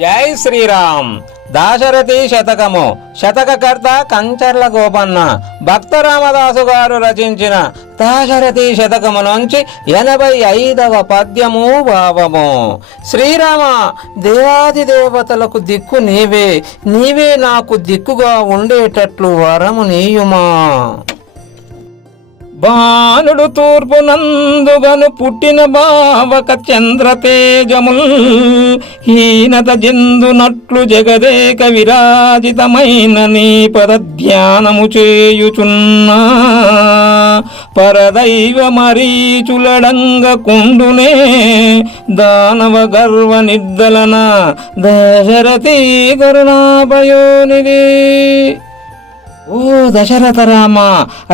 జై శ్రీరామ్. దాశరథి శతకము. శతకకర్త కంచర్ల గోపన్న. భక్త రామదాసు గారు రచించిన దాశరథి శతకము నుంచి ఎనభై ఐదవ పద్యము భావము. శ్రీరామ దేవాది దేవతలకు దిక్కు నీవే. నీవే నాకు దిక్కుగా ఉండేటట్లు వరము నీయుమా. బాణుడు తూర్పు నందుగను పుట్టిన భావక చంద్ర తేజముల్ హీనత జందునట్లు జగదేక విరాజితమైన నీ పద ధ్యానము చేయుచున్నా పరదైవ మరీచులడంగ కుండునే దానవ గర్వ నిర్దలన దశరథీ కరుణాపయోనిది ఓ దశరథ రామ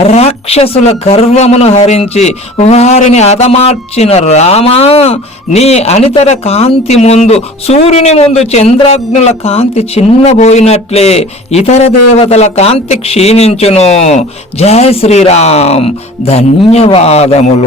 రాక్షసుల గర్వమును హరించి వారిని అతమార్చిన రామా నీ అనితర కాంతి ముందు సూర్యుని ముందు చంద్రాగ్నుల కాంతి చిన్నబోయినట్లే ఇతర దేవతల కాంతి క్షీణించును. జయ శ్రీరామ్. ధన్యవాదములు.